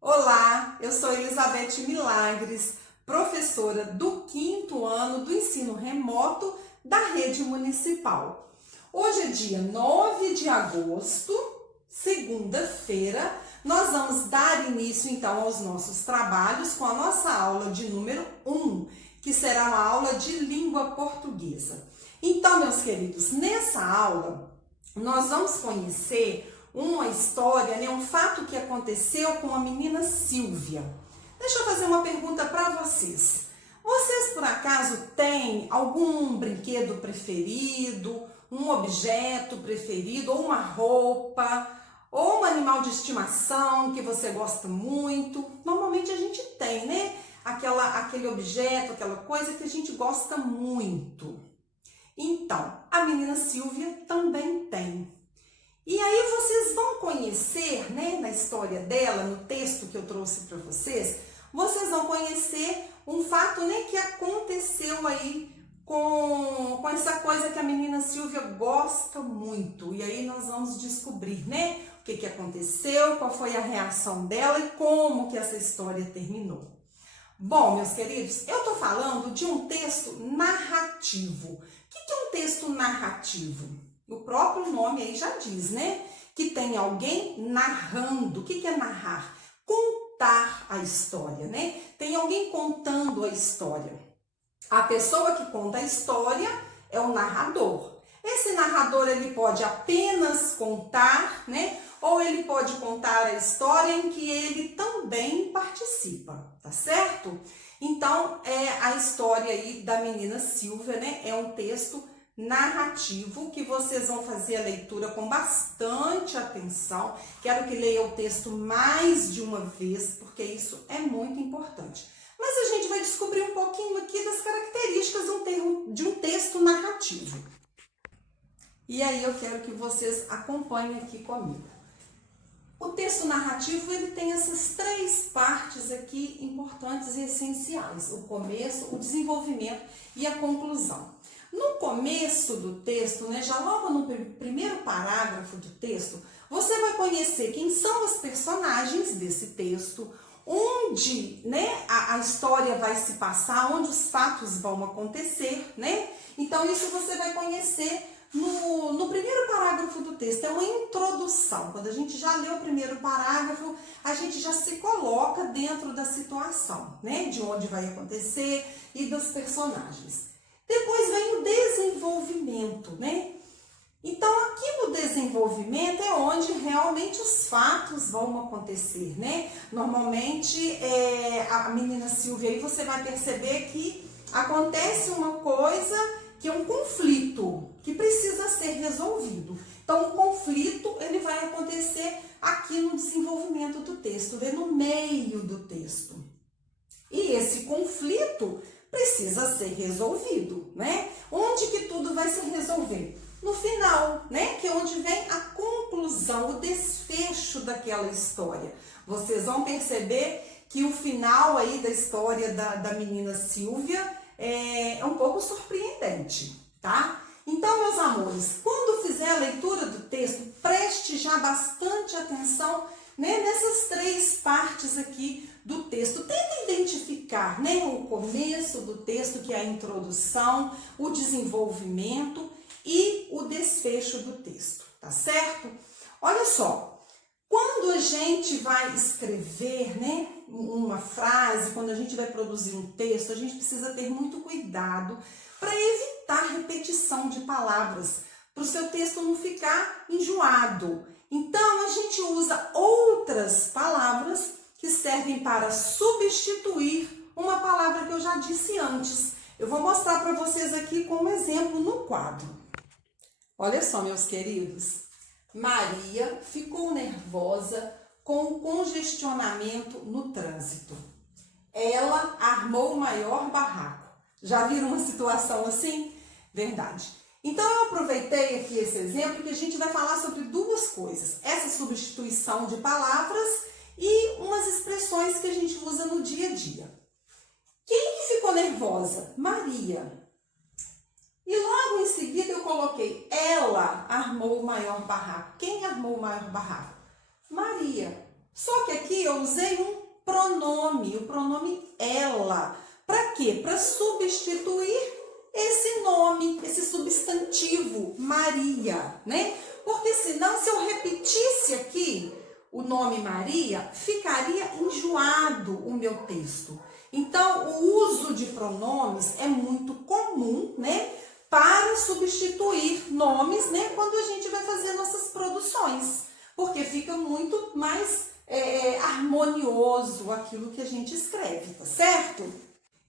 Olá, eu sou Elizabeth Milagres, professora do 5º ano do ensino remoto da rede municipal. Hoje é dia 9 de agosto, segunda-feira. Nós vamos dar início então aos nossos trabalhos com a nossa aula de número 1, que será uma aula de língua portuguesa. Então, meus queridos, nessa aula nós vamos conhecer uma história, um fato que aconteceu com a menina Silvia. Deixa eu fazer uma pergunta para vocês. Vocês, por acaso, têm algum brinquedo preferido, um objeto preferido, ou uma roupa, ou um animal de estimação que você gosta muito? Normalmente a gente tem, né? Aquele objeto, aquela coisa que a gente gosta muito. Então, a menina Silvia também tem. E aí vocês vão conhecer, na história dela, no texto que eu trouxe para vocês, vocês vão conhecer um fato, que aconteceu aí com essa coisa que a menina Silvia gosta muito. E aí nós vamos descobrir, o que aconteceu, qual foi a reação dela e como que essa história terminou. Bom, meus queridos, eu tô falando de um texto narrativo. O que é um texto narrativo? O próprio nome aí já diz, que tem alguém narrando. O que é narrar? Contar a história, Tem alguém contando a história. A pessoa que conta a história é o narrador. Esse narrador, ele pode apenas contar, ou ele pode contar a história em que ele também participa, tá certo? Então, a história aí da menina Silvia, é um texto narrativo que vocês vão fazer a leitura com bastante atenção. Quero que leia o texto mais de uma vez, porque isso é muito importante. Mas a gente vai descobrir um pouquinho aqui das características de um texto narrativo. E aí eu quero que vocês acompanhem aqui comigo. O texto narrativo, ele tem essas 3 partes aqui importantes e essenciais: o começo, o desenvolvimento e a conclusão. No começo do texto, já logo no primeiro parágrafo do texto, você vai conhecer quem são os personagens desse texto, onde a história vai se passar, onde os fatos vão acontecer, Então, isso você vai conhecer no primeiro parágrafo do texto. É uma introdução. Quando a gente já lê o primeiro parágrafo, a gente já se coloca dentro da situação, de onde vai acontecer e dos personagens. Depois vem o desenvolvimento, Então, aqui no desenvolvimento é onde realmente os fatos vão acontecer, Normalmente, a menina Silvia aí você vai perceber que acontece uma coisa que é um conflito que precisa ser resolvido. Então, o conflito, ele vai acontecer aqui no desenvolvimento do texto, no meio do texto. E esse conflito precisa ser resolvido, Onde que tudo vai se resolver? No final, que é onde vem a conclusão, o desfecho daquela história. Vocês vão perceber que o final aí da história da menina Silvia é um pouco surpreendente, tá? Então, meus amores, quando fizer a leitura do texto, preste já bastante atenção, nessas 3 partes aqui do texto. Tenta identificar, o começo do texto, que é a introdução, o desenvolvimento e o desfecho do texto, tá certo? Olha só, quando a gente vai escrever, uma frase, quando a gente vai produzir um texto, a gente precisa ter muito cuidado para evitar repetição de palavras, para o seu texto não ficar enjoado. Então, a gente usa outras palavras que servem para substituir uma palavra que eu já disse antes. Eu vou mostrar para vocês aqui como exemplo no quadro. Olha só, meus queridos. Maria ficou nervosa com o congestionamento no trânsito. Ela armou o maior barraco. Já viram uma situação assim? Verdade. Então, eu aproveitei aqui esse exemplo que a gente vai falar sobre 2 coisas. Essa substituição de palavras e umas expressões que a gente usa no dia a dia. Quem que ficou nervosa? Maria. E logo em seguida eu coloquei, ela armou o maior barraco. Quem armou o maior barraco? Maria. Só que aqui eu usei um pronome, o pronome ela. Para quê? Para substituir esse nome, esse substantivo Maria, né? Porque senão, se eu repetisse aqui o nome Maria, ficaria enjoado o meu texto. Então, o uso de pronomes é muito comum, né? Para substituir nomes, né? Quando a gente vai fazer nossas produções. Porque fica muito mais harmonioso aquilo que a gente escreve, tá certo?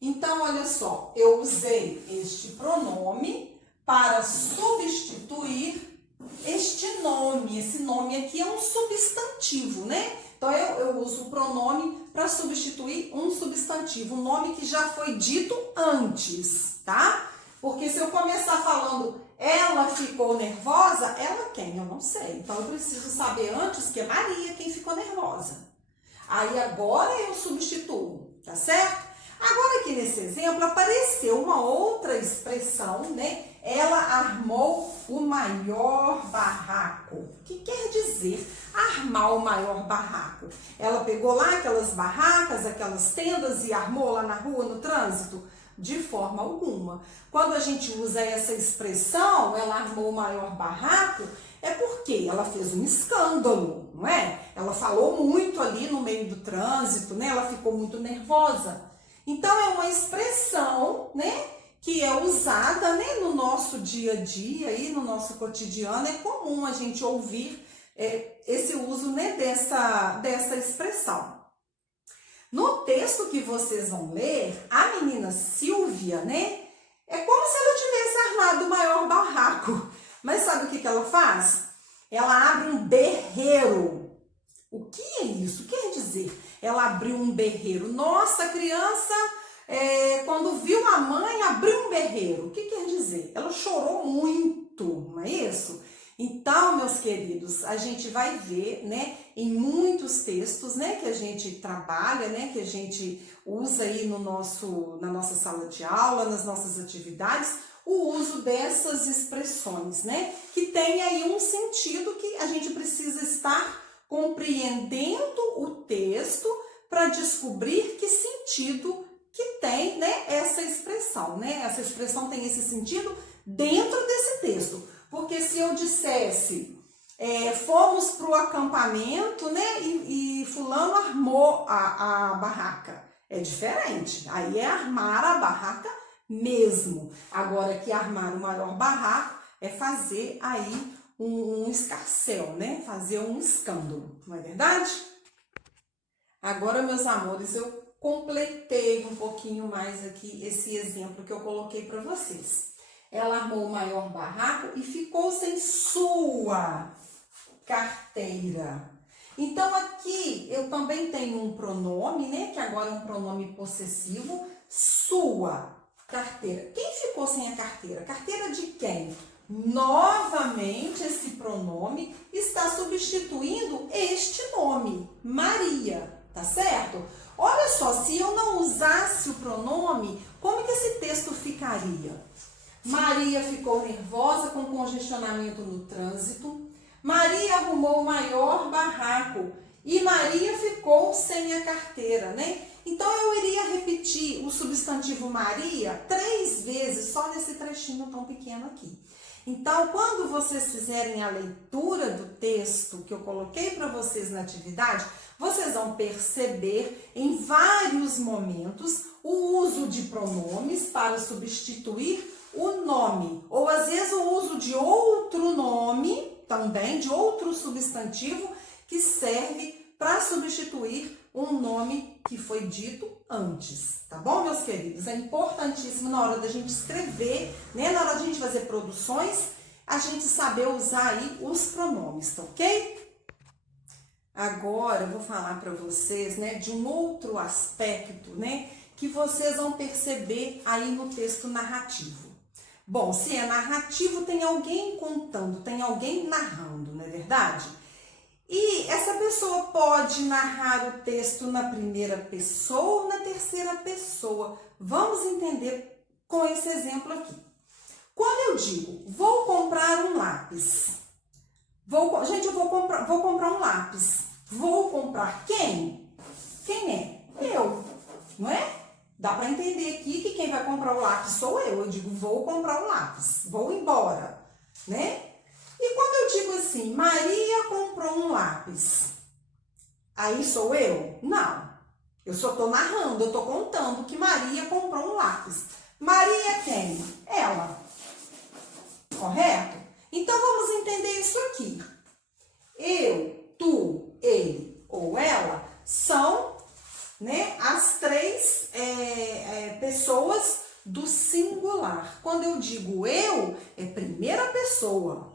Então, olha só, eu usei este pronome para substituir este nome. Esse nome aqui é um substantivo, né? Então, eu uso o pronome para substituir um substantivo, um nome que já foi dito antes, tá? Porque se eu começar falando ela ficou nervosa, ela quem? Eu não sei. Então, eu preciso saber antes que é Maria quem ficou nervosa. Aí, agora eu substituo, tá certo? Agora, aqui nesse exemplo, apareceu uma outra expressão, né? Ela armou o maior barraco. O que quer dizer armar o maior barraco? Ela pegou lá aquelas barracas, aquelas tendas e armou lá na rua, no trânsito? De forma alguma. Quando a gente usa essa expressão, ela armou o maior barraco, é porque ela fez um escândalo, não é? Ela falou muito ali no meio do trânsito, né? Ela ficou muito nervosa. Então, é uma expressão, né, que é usada, né, no nosso dia a dia e no nosso cotidiano. É comum a gente ouvir esse uso, né, dessa expressão. No texto que vocês vão ler, a menina Silvia, né, é como se ela tivesse armado o maior barraco. Mas sabe o que ela faz? Ela abre um berreiro. O que é isso? Quer dizer, ela abriu um berreiro. Nossa, a criança, quando viu a mãe, abriu um berreiro. O que quer dizer? Ela chorou muito, não é isso? Então, meus queridos, a gente vai ver, né, em muitos textos, né, que a gente trabalha, né, que a gente usa aí na nossa sala de aula, nas nossas atividades, o uso dessas expressões, né, que tem aí um sentido que a gente precisa estar compreendendo o texto para descobrir que sentido que tem, né, essa expressão, né? Essa expressão tem esse sentido dentro desse texto. Porque se eu dissesse, fomos para o acampamento, né, e fulano armou a barraca, é diferente. Aí é armar a barraca mesmo. Agora que armar o maior barraco é fazer aí um escarcéu, né? Fazer um escândalo, não é verdade? Agora, meus amores, eu completei um pouquinho mais aqui esse exemplo que eu coloquei para vocês. Ela armou o maior barraco e ficou sem sua carteira. Então, aqui eu também tenho um pronome, né? Que agora é um pronome possessivo, sua carteira. Quem ficou sem a carteira? Carteira de quem? Novamente, esse pronome está substituindo este nome, Maria, tá certo? Olha só, se eu não usasse o pronome, como que esse texto ficaria? Maria ficou nervosa com congestionamento no trânsito. Maria arrumou o maior barraco. E Maria ficou sem a carteira, né? Então, eu iria repetir o substantivo Maria 3 vezes, só nesse trechinho tão pequeno aqui. Então, quando vocês fizerem a leitura do texto que eu coloquei para vocês na atividade, vocês vão perceber em vários momentos o uso de pronomes para substituir o nome. Ou, às vezes, o uso de outro nome, também, de outro substantivo, que serve para substituir um nome que foi dito antes, tá bom, meus queridos? É importantíssimo na hora da gente escrever, né? Na hora da gente fazer produções, a gente saber usar aí os pronomes, tá ok? Agora eu vou falar para vocês, né, de um outro aspecto, né, que vocês vão perceber aí no texto narrativo. Bom, se é narrativo, tem alguém contando, tem alguém narrando, não é verdade? E essa pessoa pode narrar o texto na primeira pessoa ou na terceira pessoa. Vamos entender com esse exemplo aqui. Quando eu digo, vou comprar um lápis. Gente, eu vou comprar um lápis. Vou comprar quem? Quem é? Eu, não é? Dá para entender aqui que quem vai comprar o lápis sou eu. Eu digo, vou comprar o lápis, vou embora, né? E quando eu digo assim, Maria comprou um lápis, aí sou eu? Não. Eu só estou narrando, eu estou contando que Maria comprou um lápis. Maria quem? Ela. Correto? Então, vamos entender isso aqui. Eu, tu, ele ou ela são, né, as três pessoas do singular. Quando eu digo eu, é primeira pessoa.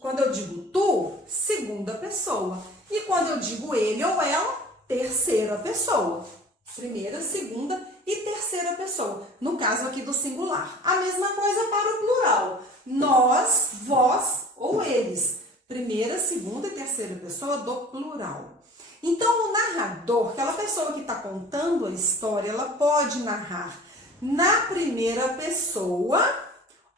Quando eu digo tu, segunda pessoa. E quando eu digo ele ou ela, terceira pessoa. Primeira, segunda e terceira pessoa. No caso aqui do singular. A mesma coisa para o plural. Nós, vós ou eles. Primeira, segunda e terceira pessoa do plural. Então, o narrador, aquela pessoa que está contando a história, ela pode narrar na primeira pessoa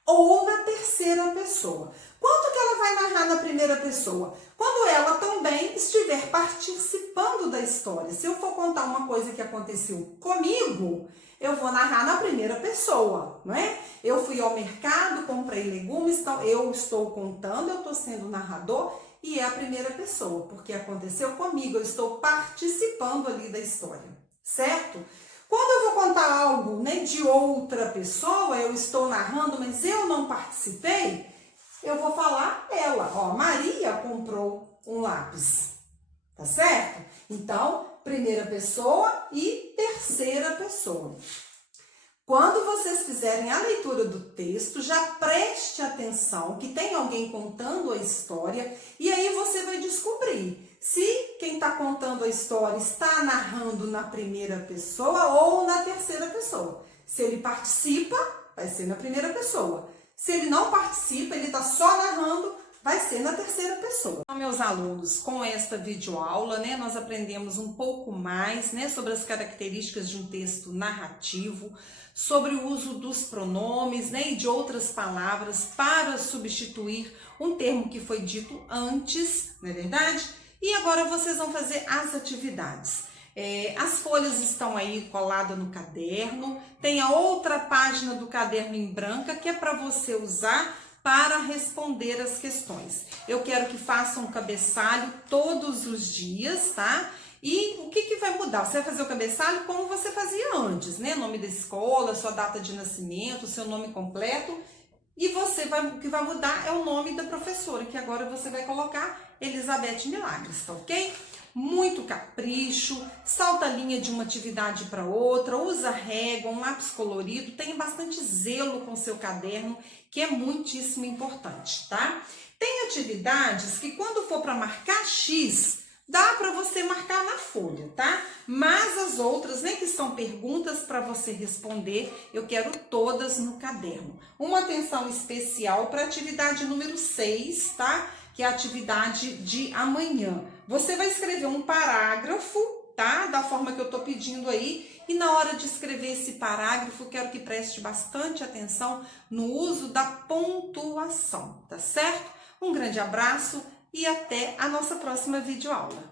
ou na terceira pessoa. Quando que ela vai narrar na primeira pessoa? Quando ela também estiver participando da história. Se eu for contar uma coisa que aconteceu comigo, eu vou narrar na primeira pessoa, não é? Eu fui ao mercado, comprei legumes, então eu estou contando, eu estou sendo narrador e é a primeira pessoa, porque aconteceu comigo, eu estou participando ali da história, certo? Quando eu vou contar algo, né, de outra pessoa, eu estou narrando, mas eu não participei, eu vou falar ela. Ó, Maria comprou um lápis, tá certo? Então, primeira pessoa e terceira pessoa. Quando vocês fizerem a leitura do texto, já preste atenção que tem alguém contando a história e aí você vai descobrir se quem está contando a história está narrando na primeira pessoa ou na terceira pessoa. Se ele participa, vai ser na primeira pessoa. Se ele não participa, ele está só narrando, vai ser na terceira pessoa. Então, meus alunos, com esta videoaula, né, nós aprendemos um pouco mais, né, sobre as características de um texto narrativo, sobre o uso dos pronomes, né, e de outras palavras para substituir um termo que foi dito antes, não é verdade? E agora vocês vão fazer as atividades. As folhas estão aí coladas no caderno, tem a outra página do caderno em branca que é para você usar para responder as questões. Eu quero que façam um cabeçalho todos os dias, tá? E o que vai mudar? Você vai fazer o cabeçalho como você fazia antes, né? Nome da escola, sua data de nascimento, seu nome completo. E o que vai mudar é o nome da professora, que agora você vai colocar Elizabeth Milagres, tá ok? Muito capricho, salta a linha de uma atividade para outra, usa régua, um lápis colorido, tenha bastante zelo com seu caderno, que é muitíssimo importante, tá? Tem atividades que quando for para marcar X, dá para você marcar na folha, tá? Mas as outras, né, que são perguntas para você responder, eu quero todas no caderno. Uma atenção especial para a atividade número 6, tá? Que é a atividade de amanhã. Você vai escrever um parágrafo, tá? Da forma que eu tô pedindo aí. E na hora de escrever esse parágrafo, quero que preste bastante atenção no uso da pontuação, tá certo? Um grande abraço e até a nossa próxima videoaula.